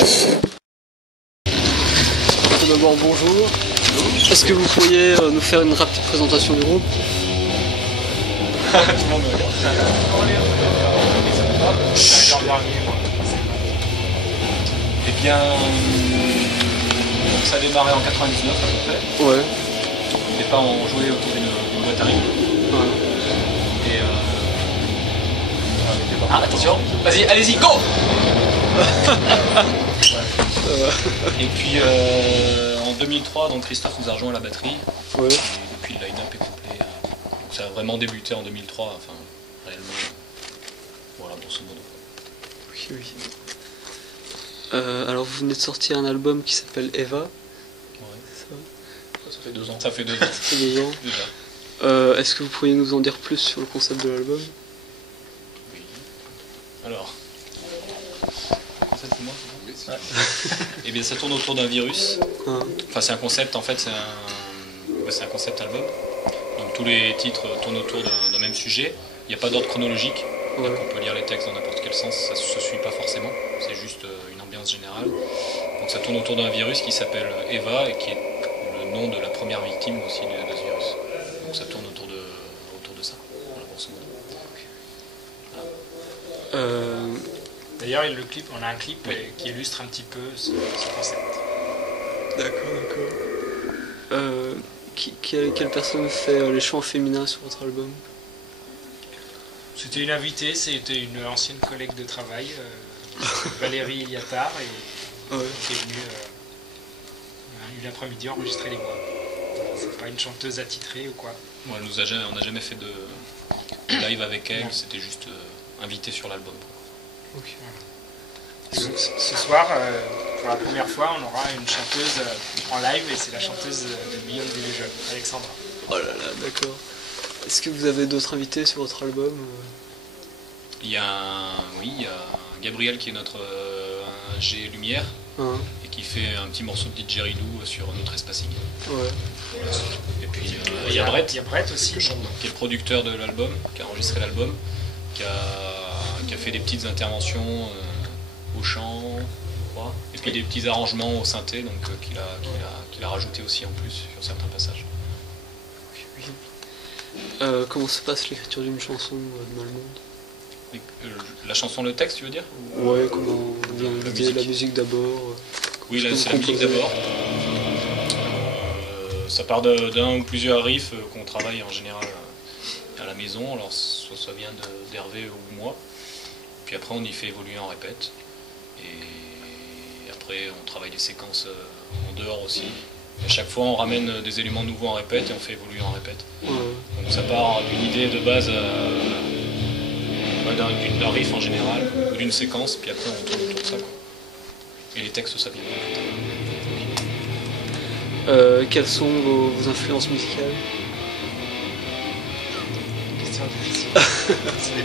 Tout d'abord, bonjour. Est-ce que vous pourriez nous faire une rapide présentation du groupe? Tout le monde me regarde. Eh bien, ça a démarré en 99 à peu près. Ouais. Au départ, on jouait autour d'une boîte à rythme. Ouais. Et ah, attention, vas-y, allez-y, go. Et puis en 2003, donc Christophe nous a rejoint à la batterie. Ouais. Et depuis, le line-up est complet. Donc ça a vraiment débuté en 2003, enfin, réellement. Voilà, grosso modo. Oui, oui. Alors, vous venez de sortir un album qui s'appelle Eva. Ouais. C'est ça? Ça fait 2 ans. Ça fait 2 ans. Ça fait 2 ans. Déjà. Est-ce que vous pourriez nous en dire plus sur le concept de l'album? Oui. Alors. C'est moi, c'est bon. Eh bien, ça tourne autour d'un virus. Enfin, c'est un concept, en fait, c'est un concept album. Donc, tous les titres tournent autour d'un même sujet. Il n'y a pas d'ordre chronologique. Ouais. Donc, on peut lire les textes dans n'importe quel sens. Ça ne se suit pas forcément. C'est juste une ambiance générale. Donc, ça tourne autour d'un virus qui s'appelle Eva et qui est le nom de la première victime aussi de ce virus. Donc, ça tourne autour de ça. Voilà, grosso modo. D'ailleurs, le clip, on a un clip qui illustre un petit peu ce concept. D'accord. Quelle personne fait les chants féminins sur votre album? C'était une invitée, c'était une ancienne collègue de travail, Valérie Iliatar, qui est venue l'après-midi enregistrer les voix. C'est pas une chanteuse attitrée ou quoi. Ouais, on n'a jamais fait de live avec elle, c'était juste invité sur l'album. Okay. Donc, ce soir, pour la première fois, on aura une chanteuse en live et c'est la chanteuse de Beyond des Jeunes, Alexandra. Oh là là, d'accord. Est-ce que vous avez d'autres invités sur votre album? Il y a Gabriel qui est notre G Lumière et qui fait un petit morceau de didgeridoo sur notre espacing. Ouais. Et puis il y a Brett. Il y a Brett aussi. Qui est le producteur de l'album, qui a enregistré l'album, qui a fait des petites interventions au chant, je crois, et puis des petits arrangements au synthé, donc qu'il a rajouté aussi en plus sur certains passages. Comment se passe l'écriture d'une chanson dans le monde? La chanson, le texte, tu veux dire? Ouais, comment vient l'idée, la musique d'abord? Oui, c'est la musique d'abord. Ça part d'un ou plusieurs riffs qu'on travaille en général à la maison, alors soit ça vient d'Hervé ou moi, puis après on y fait évoluer en répète, et après on travaille des séquences en dehors aussi. À chaque fois on ramène des éléments nouveaux en répète et on fait évoluer en répète. Donc ça part d'une idée de base, d'un riff en général, ou d'une séquence, puis après on tourne autour de ça, quoi. Et les textes ça vient plus tard. Quelles sont vos influences musicales? Question difficile. C'est des